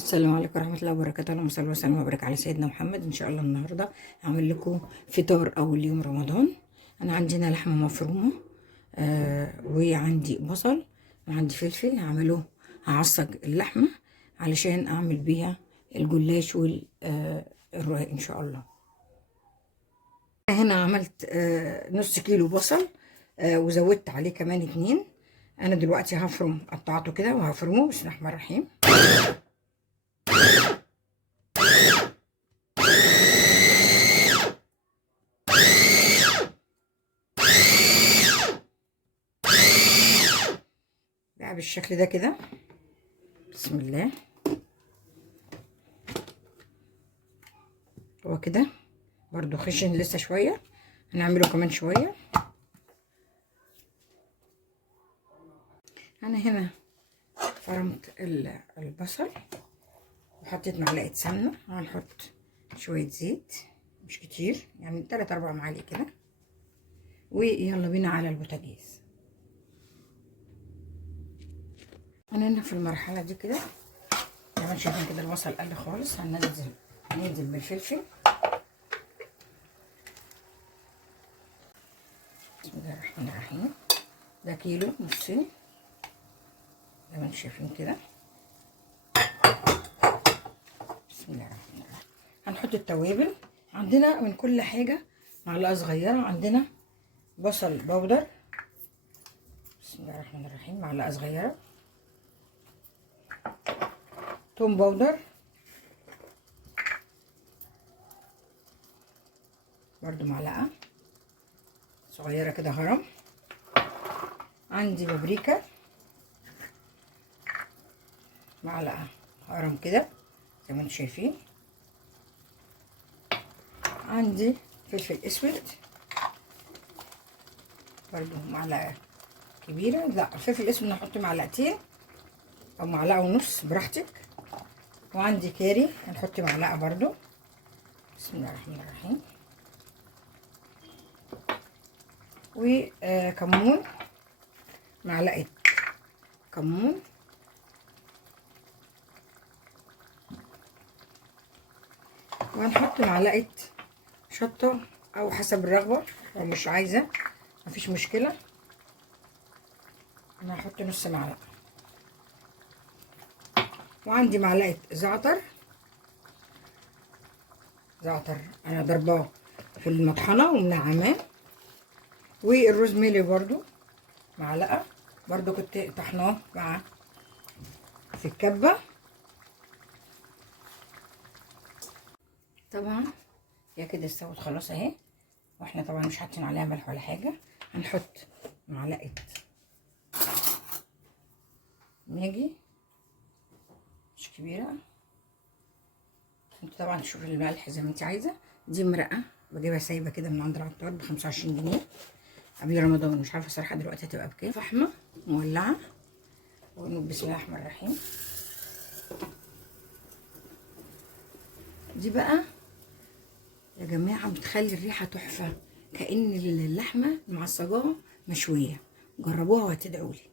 السلام عليكم ورحمة الله وبركاته. اللهم صل وسلم وبارك على سيدنا محمد. ان شاء الله النهارده هعمل لكم فطار اول يوم رمضان. انا عندنا لحمة مفرومة وعندي بصل وعندي فلفل. هعصج اللحمة علشان اعمل بيها الجلاش والرقاق ان شاء الله. هنا عملت نص كيلو بصل وزودت عليه كمان 2. انا دلوقتي هفرم، قطعته كده وهفرمه. بسم الله الرحمن الرحيم. بقى بالشكل ده كده. بسم الله. هو كده برضو خشن لسه شوية، هنعمله كمان شوية. انا هنا فرمت البصل وحطيت معلقة سمنة. هنحط شوية زيت مش كتير، يعني 3-4 معالق كده، ويلا بينا على البوتاجاز. انا هنا في المرحلة دي كده زي ما انتم شايفين كده البصل قل خالص. هننزل بالفلفل. بسم الله الرحمن الرحيم. ده كيلو نصين زي ما انتم شايفين كده. بسم الله الرحمن الرحيم. هنحط التوابل. عندنا من كل حاجة معلقة صغيرة. عندنا بصل بودر، بسم الله الرحمن الرحيم، معلقة صغيرة. توم بودر برضو معلقة صغيرة كده هرم. عندي بابريكا معلقة هرم كده زي ما انتم شايفين. عندي فلفل اسود برضو معلقة كبيرة. لا، الفلفل الاسود نحط معلقتين او معلقة ونص براحتك. وعندي كاري هنحط معلقة برضو. بسم الله الرحمن الرحيم. وكمون، معلقة كمون. وهنحط معلقة شطة او حسب الرغبة، لو مش عايزة مفيش مشكلة. انا هحط نص معلقة. وعندي معلقة زعتر انا ضرباه في المطحنة ومنعماه. والروزميري برضو معلقة، برضو كنت طحناه مع في الكبة. طبعا هي كده استوت خلاص اهي، واحنا طبعا مش حاطين عليها ملح ولا حاجة. هنحط معلقة ماجي مش كبيرة، انت طبعا تشوفي الملح زي ما انت عايزة. دي مرقة بجيبها سايبة كده من عند العطار ب25 جنيه قبل رمضان، مش عارفة صراحة دلوقتي هتبقى بكام. فحمة مولعة. ونقول بسم الله الرحمن الرحيم. دي بقى يا جماعة بتخلي الريحة تحفة، كأن اللحمة معصجاها مشوية. جربوها وهتدعولي.